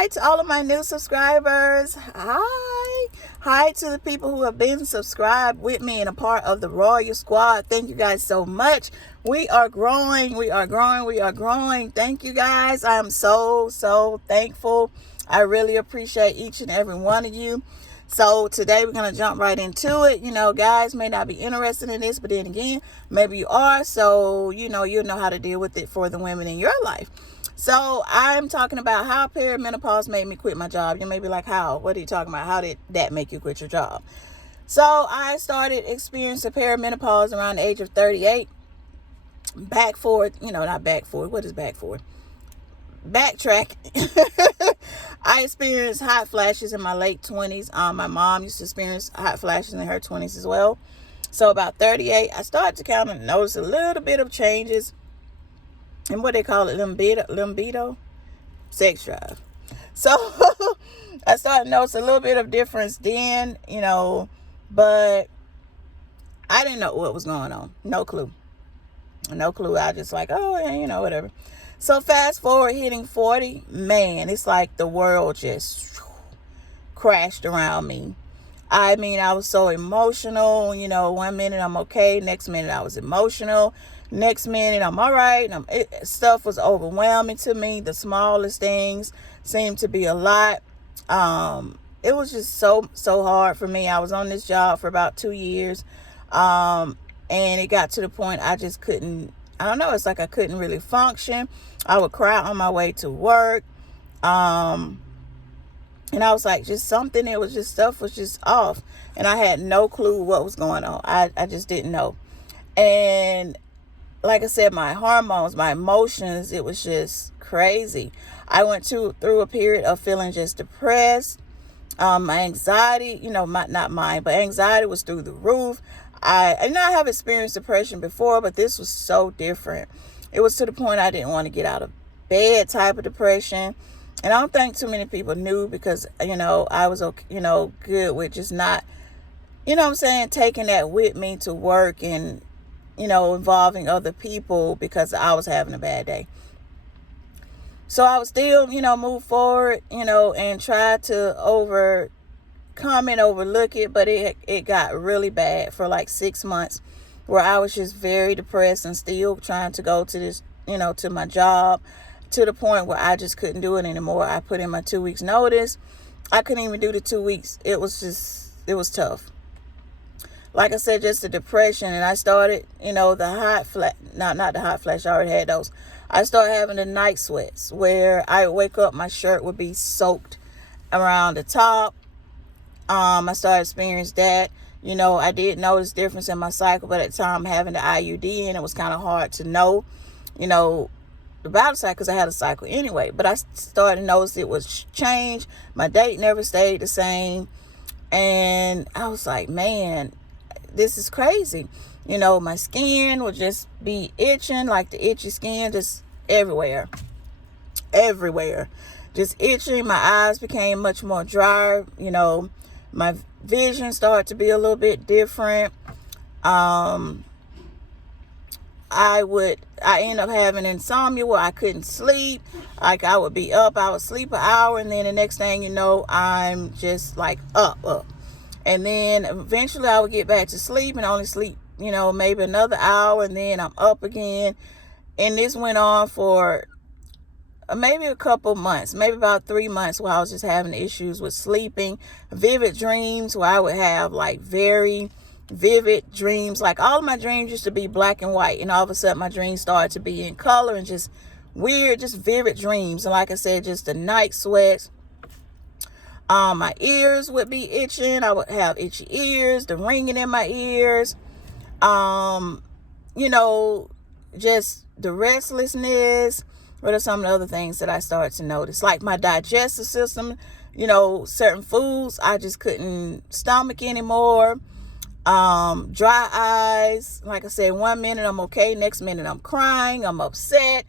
Hi to all of my new subscribers. Hi to the people who have been subscribed with me and a part of the Royal Squad. Thank you guys so much. We are growing. Thank you guys. I'm so thankful. I really appreciate each and every one of you. So today we're going to jump right into it. Guys may not be interested in this, but then again, maybe you are. So, you'll know how to deal with it for the women in your life. So I'm talking about how perimenopause made me quit my job. You may be like, how? What are you talking about? How did that make you quit your job? So I started experiencing perimenopause around the age of 38. Back forward, not back forward. What is back forward? Backtrack. I experienced hot flashes in my late 20s. My mom used to experience hot flashes in her 20s as well. So about 38, I started to kind of notice a little bit of changes in what they call it, libido, sex drive. So I started to notice a little bit of difference then, but I didn't know what was going on. No clue. I just like, oh, yeah, whatever. So fast forward hitting 40, man, it's like the world just crashed around me. I mean, I was so emotional, 1 minute I'm okay. Next minute I was emotional. Next minute I'm all right. Stuff was overwhelming to me. The smallest things seemed to be a lot. It was just so hard for me. I was on this job for about 2 years. And it got to the point I just couldn't, I don't know. It's like I couldn't really function. I would cry on my way to work. And I was like, just something, stuff was just off. And I had no clue what was going on. I just didn't know. And like I said, my hormones, my emotions, it was just crazy. I went through a period of feeling just depressed. My anxiety, not mine, but anxiety was through the roof. I have experienced depression before, but this was so different. It was to the point I didn't want to get out of bed type of depression. And I don't think too many people knew because, I was, good with just not, taking that with me to work and, involving other people because I was having a bad day. So I would still, move forward, and try to overcome and overlook it. But it got really bad for like 6 months where I was just very depressed and still trying to go to this, to my job, to the point where I just couldn't do it anymore. I put in my 2 weeks notice. I couldn't even do the 2 weeks. It was tough. Like I said, just the depression. And I started, the hot flash, not the hot flash. I already had those. I started having the night sweats where I would wake up, my shirt would be soaked around the top. I started experiencing that. I did notice difference in my cycle, but at the time having the IUD and it was kind of hard to know, about the cycle because I had a cycle anyway. But I started to notice it was changed. My date never stayed the same. And I was like, man, this is crazy. My skin would just be itching, like the itchy skin, just everywhere. Just itching. My eyes became much more dry. My vision started to be a little bit different. I ended up having insomnia where I couldn't sleep. Like I would be up, I would sleep an hour, and then the next thing you know, I'm just like up. And then eventually I would get back to sleep and only sleep, maybe another hour, and then I'm up again. And this went on for maybe a couple months, maybe about 3 months, where I was just having issues with sleeping, vivid dreams where I would have like very vivid dreams. Like all of my dreams used to be black and white, and all of a sudden my dreams started to be in color and just weird, just vivid dreams. And like I said, just the night sweats. My ears would be itching. I would have itchy ears, the ringing in my ears. Just the restlessness. What are some of the other things that I started to notice? Like my digestive system, certain foods I just couldn't stomach anymore. Dry eyes. Like I said, 1 minute I'm okay. Next minute I'm crying. I'm upset.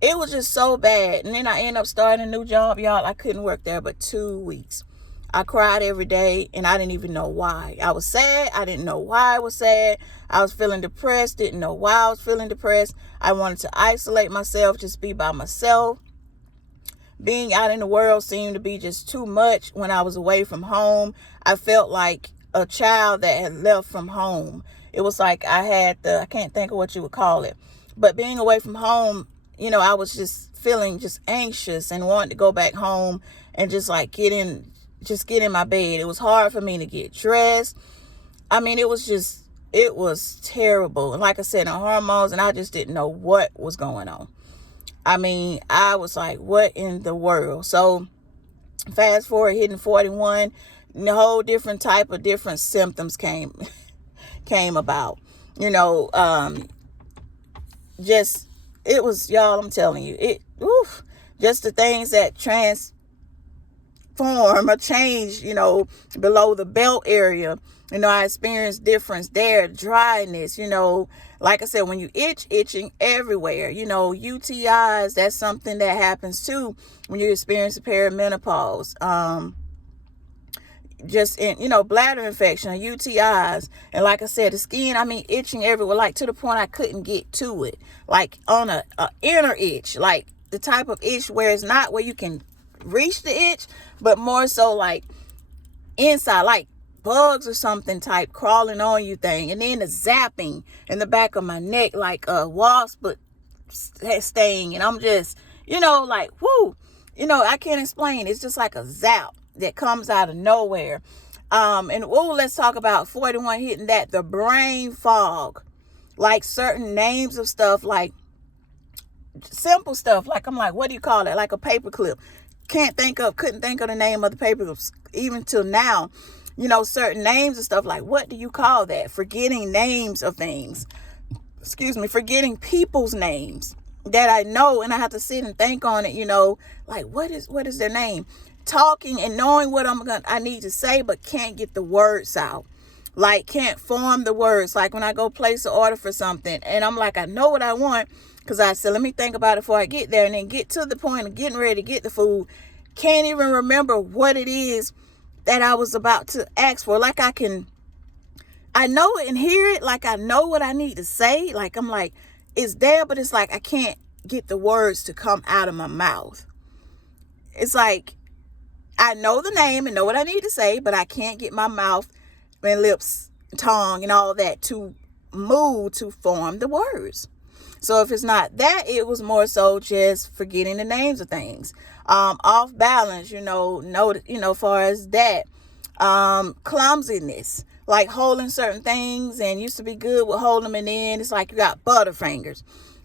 It was just so bad. And then I ended up starting a new job, y'all. I couldn't work there but 2 weeks. I cried every day and I didn't even know why. I was sad. I didn't know why I was sad. I was feeling depressed. Didn't know why I was feeling depressed. I wanted to isolate myself, just be by myself. being out in the world seemed to be just too much when I was away from home. I felt like a child that had left from home. It was like I can't think of what you would call it, but being away from home, I was just feeling just anxious and wanting to go back home and just like get in my bed. It was hard for me to get dressed. I mean, it was terrible. And like I said, the hormones, and I just didn't know what was going on. I mean, I was like, what in the world? So fast forward, hitting 41, a whole different symptoms came about. Just, it was, y'all, I'm telling you, just the things that transform or change, below the belt area. I experienced difference there, dryness, like I said, when you itching everywhere, UTIs, that's something that happens too when you experience perimenopause. Just in, bladder infection, UTIs. And like I said, the skin, itching everywhere, like to the point I couldn't get to it, like on a inner itch, like the type of itch where it's not where you can reach the itch, but more so like inside, like bugs or something type crawling on you thing. And then the zapping in the back of my neck, like a wasp but sting. And I'm just, like, whoo, I can't explain. It's just like a zap that comes out of nowhere. Let's talk about 41 hitting that, the brain fog, like certain names of stuff, like simple stuff. Like, I'm like, what do you call it? Like a paper clip. Couldn't think of the name of the paper clips even till now. Certain names and stuff, like, what do you call that? Forgetting names of things. Forgetting people's names that I know, and I have to sit and think on it, like, what is their name? Talking and knowing what I need to say, but can't get the words out. Like, can't form the words. Like when I go place an order for something and I'm like, I know what I want, because I said, let me think about it before I get there, and then get to the point of getting ready to get the food. Can't even remember what it is that I was about to ask for. Like I know it and hear it. Like I know what I need to say. Like I'm like, it's there, but it's like I can't get the words to come out of my mouth. It's like I know the name and know what I need to say, but I can't get my mouth and lips, tongue, and all that to move to form the words. So if it's not that, it was more so just forgetting the names of things. Off balance, far as that. Clumsiness, like holding certain things, and used to be good with holding them, and then it's like you got butterfingers.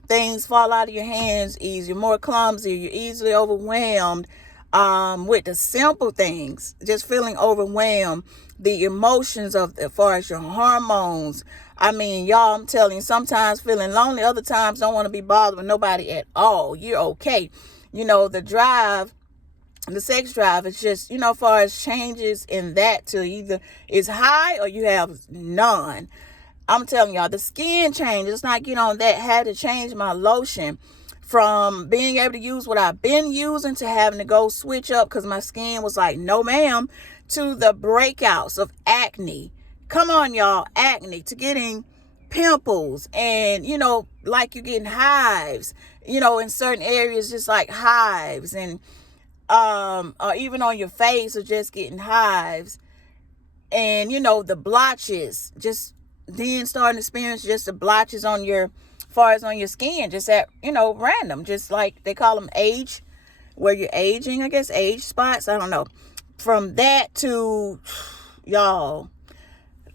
Things fall out of your hands easier, more clumsy. You're easily overwhelmed with the simple things, just feeling overwhelmed. The emotions as far as your hormones. I mean, y'all, I'm telling you, sometimes feeling lonely, other times don't want to be bothered with nobody at all. You're okay. The drive, the sex drive is just, as far as changes in that to either is high or you have none. I'm telling y'all, the skin change, let's not get on that, had to change my lotion from being able to use what I've been using to having to go switch up because my skin was like, no ma'am, to the breakouts of acne. Come on, y'all, acne, to getting pimples and, like you're getting hives, in certain areas, just like hives, and or even on your face, or just getting hives. And, the blotches, just then starting to experience just the blotches on your, far as on your skin, just at, random, just like they call them age, where you're aging, I guess, age spots. I don't know. From that to, y'all,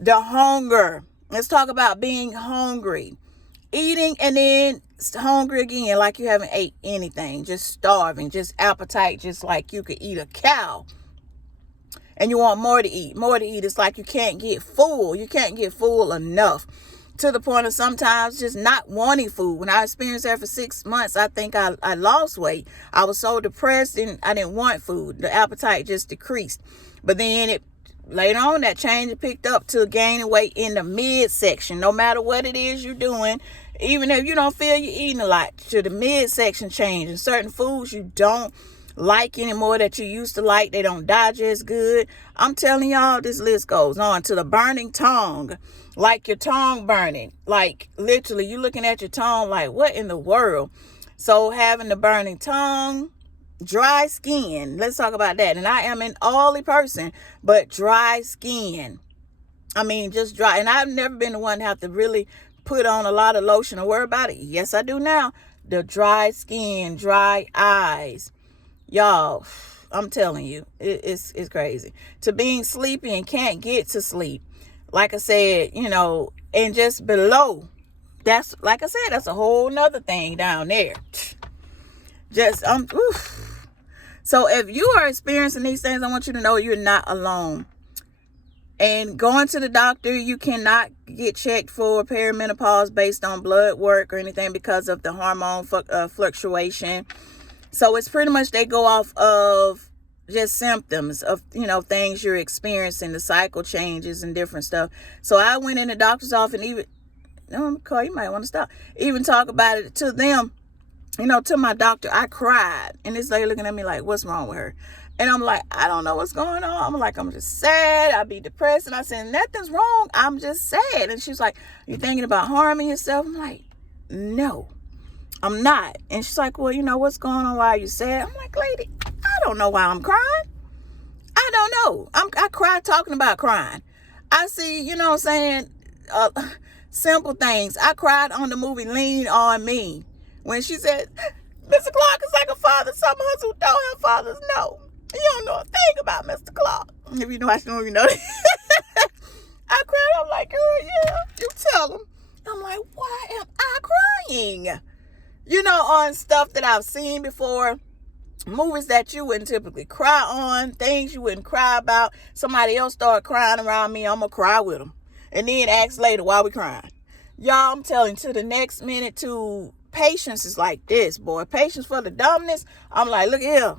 the hunger. Let's talk about being hungry. Eating and then hungry again, like you haven't ate anything. Just starving, just appetite, just like you could eat a cow. And you want more to eat. It's like you can't get full. You can't get full enough. To the point of sometimes just not wanting food. When I experienced that for 6 months, I think I lost weight. I was so depressed and I didn't want food. The appetite just decreased. But then later on, that change picked up to gaining weight in the midsection. No matter what it is you're doing, even if you don't feel you're eating a lot, to the midsection change. And certain foods you don't like anymore that you used to like, they don't digest good. I'm telling y'all, this list goes on. To the burning tongue. Like your tongue burning, like literally you looking at your tongue like, what in the world? So having the burning tongue, Dry skin. Let's talk about that. And I am an oily person, but dry skin. I mean, just dry. And I've never been the one to have to really put on a lot of lotion or worry about it. Yes, I do now. The dry skin, dry eyes. Y'all, I'm telling you, it's crazy. To being sleepy and can't get to sleep. Like I said, and just below. That's, like I said, that's a whole nother thing down there. Just, So if you are experiencing these things, I want you to know you're not alone. And going to the doctor, you cannot get checked for perimenopause based on blood work or anything because of the hormone fluctuation. So it's pretty much they go off of just symptoms of, things you're experiencing, the cycle changes and different stuff. So I went in the doctor's office and even, you might want to stop, even talk about it to them, to my doctor. I cried. And this lady looking at me like, what's wrong with her? And I'm like, I don't know what's going on. I'm like, I'm just sad. I be depressed. And I said, nothing's wrong. I'm just sad. And she's like, you thinking about harming yourself? I'm like, no, I'm not. And she's like, well, what's going on? Why are you sad? I'm like, lady, I don't know why I'm crying. I don't know. I cry talking about crying. I see, simple things. I cried on the movie Lean On Me when she said, Mr. Clark is like a father. Some of us who don't have fathers know. You don't know a thing about Mr. Clark. If you watch the movie, you know that. I cried. I'm like, girl, yeah, you tell him. I'm like, why am I crying? On stuff that I've seen before, movies that you wouldn't typically cry on, things you wouldn't cry about. Somebody else start crying around me, I'm going to cry with them. And then ask later, why we crying? Y'all, I'm telling you, to the next minute, to patience is like this, boy. Patience for the dumbness. I'm like, look here.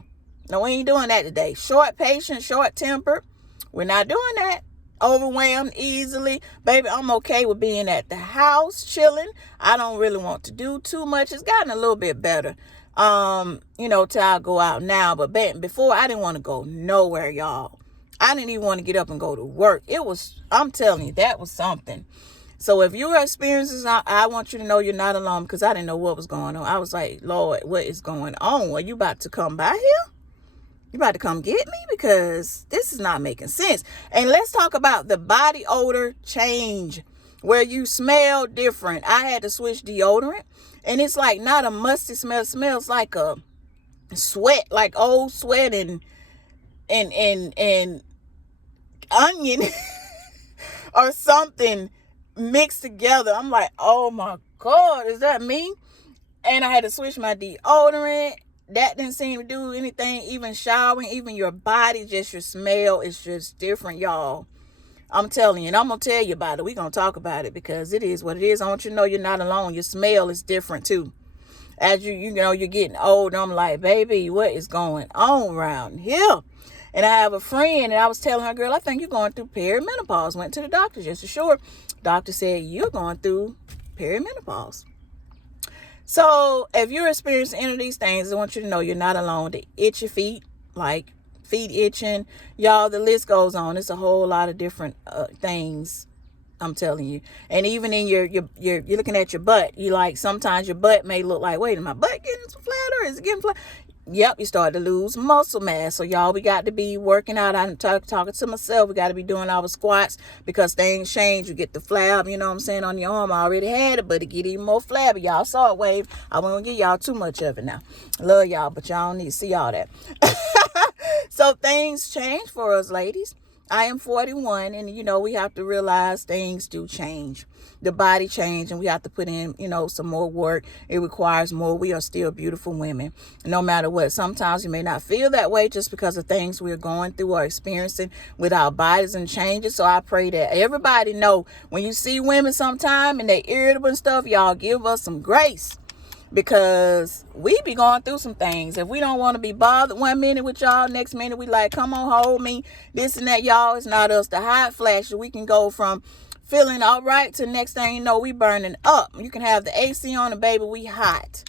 No, we ain't doing that today. Short patience, short temper. We're not doing that. Overwhelmed easily. Baby, I'm okay with being at the house, chilling. I don't really want to do too much. It's gotten a little bit better, till I go out now. But before, I didn't want to go nowhere, y'all. I didn't even want to get up and go to work. I'm telling you, that was something. So if you are experiencing this, I want you to know you're not alone, because I didn't know what was going on. I was like, Lord, what is going on? Are you about to come by here? You about to come get me? Because this is not making sense. And let's talk about the body odor change, where you smell different. I had to switch deodorant, and it's like not a musty smell. It smells like a sweat, like old sweat and onion or something mixed together. I'm like, oh my God, is that me? And I had to switch my deodorant. That didn't seem to do anything. Even showering, even your body, just your smell is just different, y'all. I'm telling you, and I'm going to tell you about it. We're going to talk about it because it is what it is. I want you to know you're not alone. Your smell is different too. As you're getting old, I'm like, baby, what is going on around here? And I have a friend, and I was telling her, girl, I think you're going through perimenopause. Went to the doctor just to sure. Doctor said, you're going through perimenopause. So if you're experiencing any of these things, I want you to know you're not alone. The itchy feet, like feet itching, y'all, the list goes on. It's a whole lot of different things, I'm telling you. And even in you're looking at your butt, you like, sometimes your butt may look like, wait, is my butt getting flatter? Is it getting flat? Yep, you start to lose muscle mass. So y'all, we got to be working out. I'm talking to myself. We got to be doing our squats because things change. You get the flab, on your arm. I already had it, but it get even more flabby. Y'all saw it, wave. I won't give y'all too much of it now. Love y'all, but y'all don't need to see all that. So things change for us, ladies. I am 41, and we have to realize things do change. The body change, and we have to put in, some more work. It requires more. We are still beautiful women, no matter what. Sometimes you may not feel that way just because of things we're going through or experiencing with our bodies and changes. So I pray that everybody know when you see women sometime and they irritable and stuff, y'all give us some grace. Because we be going through some things. If we don't want to be bothered 1 minute with y'all, next minute we like, come on, hold me, this and that, y'all. It's not us. The hot flash, we can go from feeling all right to next thing you know, we burning up. You can have the AC on and baby, we hot.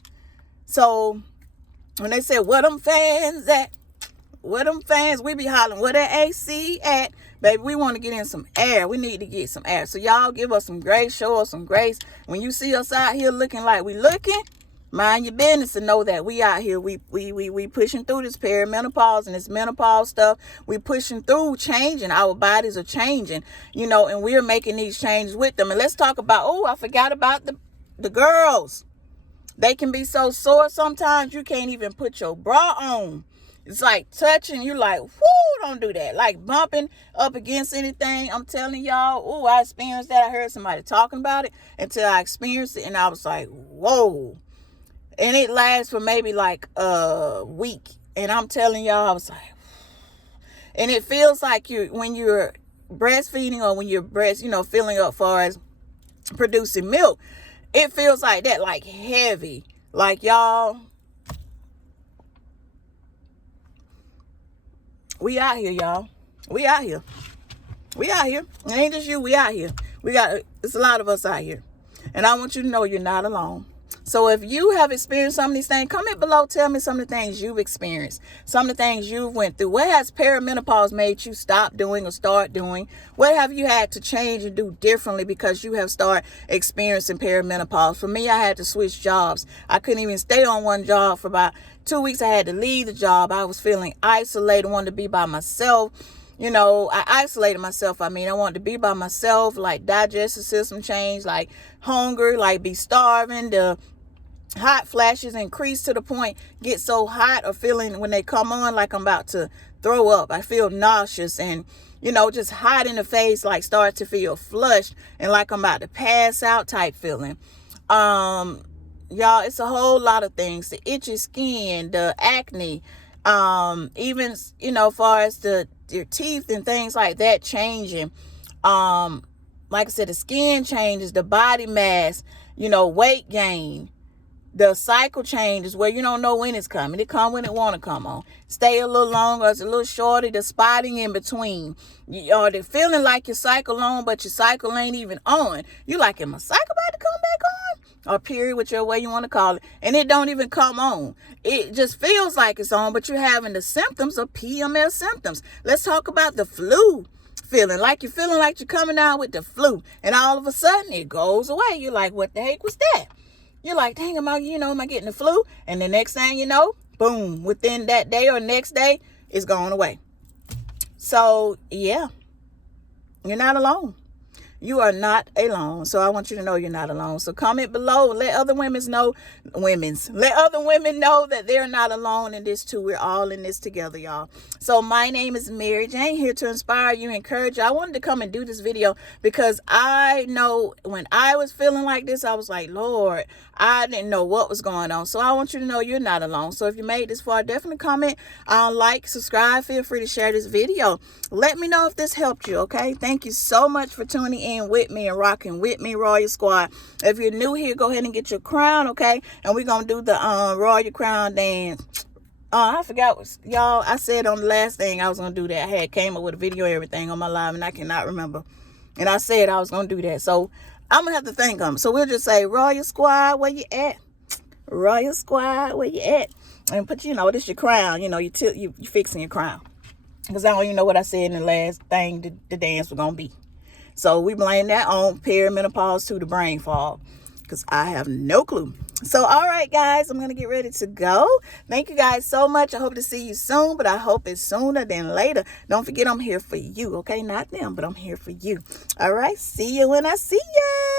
So when they say, where them fans at? Where them fans? We be hollering, where that AC at? Baby, we want to get in some air. We need to get some air. So y'all give us some grace, show us some grace. When you see us out here looking like we looking, mind your business and know that we out here. We pushing through this perimenopause and this menopause stuff. We pushing through, changing. Our bodies are changing, and we're making these changes with them. And let's talk about, I forgot about the girls. They can be so sore sometimes you can't even put your bra on. It's like touching, you like, whoo, don't do that. Like bumping up against anything. I'm telling y'all, I experienced that. I heard somebody talking about it until I experienced it, and I was like, whoa. And it lasts for maybe like a week. And I'm telling y'all, I was like, and it feels like when you're breastfeeding or when you're filling up far as producing milk, it feels like that, like heavy. Like, y'all, we out here, y'all. We out here. We out here. It ain't just you. We out here. It's a lot of us out here. And I want you to know you're not alone. So if you have experienced some of these things, comment below. Tell me some of the things you've experienced. Some of the things you've went through. What has perimenopause made you stop doing or start doing? What have you had to change and do differently because you have started experiencing perimenopause? For me, I had to switch jobs. I couldn't even stay on one job for about 2 weeks. I had to leave the job. I was feeling isolated, wanted to be by myself. I isolated myself. I wanted to be by myself, like digestive system change, like hunger, like be starving. The hot flashes increase to the point, get so hot or feeling when they come on like I'm about to throw up. I feel nauseous and, just hot in the face, like start to feel flushed and like I'm about to pass out type feeling. Y'all, it's a whole lot of things. The itchy skin, the acne, even, far as your teeth and things like that changing. Like I said, the skin changes, the body mass, weight gain. The cycle changes where you don't know when it's coming. It come when it want to come on. Stay a little longer, it's a little shorter. The spotting in between. Or the feeling like your cycle on, but your cycle ain't even on. You like, am my cycle about to come back on? Or period, whichever way you want to call it. And it don't even come on. It just feels like it's on, but you're having the symptoms of PMS symptoms. Let's talk about the flu feeling. Like you're feeling like you're coming out with the flu. And all of a sudden it goes away. You're like, what the heck was that? You're like, dang, am I getting the flu? And the next thing you know, boom, within that day or next day, it's gone away. So, yeah, you're not alone. You are not alone. So I want you to know you're not alone. So comment below. Let other women know that they're not alone in this too. We're all in this together, y'all. So my name is Mary Jane, here to inspire you, encourage you. I wanted to come and do this video because I know when I was feeling like this, I was like, Lord, I didn't know what was going on. So I want you to know you're not alone. So if you made this far, definitely comment, like, subscribe. Feel free to share this video. Let me know if this helped you, okay? Thank you so much for tuning in with me and rocking with me, Royal Squad. If you're new here, go ahead and get your crown, okay? And we're going to do the Royal Crown dance. I forgot, y'all, I said on the last thing I was going to do that. I had came up with a video and everything on my live, and I cannot remember. And I said I was going to do that. So I'm going to have to think of them. So we'll just say, Royal Squad, where you at? Royal Squad, where you at? And put, this is your crown. You fixing your crown. Because I don't even know what I said in the last thing the dance was going to be. So we blame that on perimenopause to the brain fog. Because I have no clue. So, all right, guys, I'm going to get ready to go. Thank you guys so much. I hope to see you soon, but I hope it's sooner than later. Don't forget, I'm here for you, okay? Not them, but I'm here for you. All right, see you when I see you.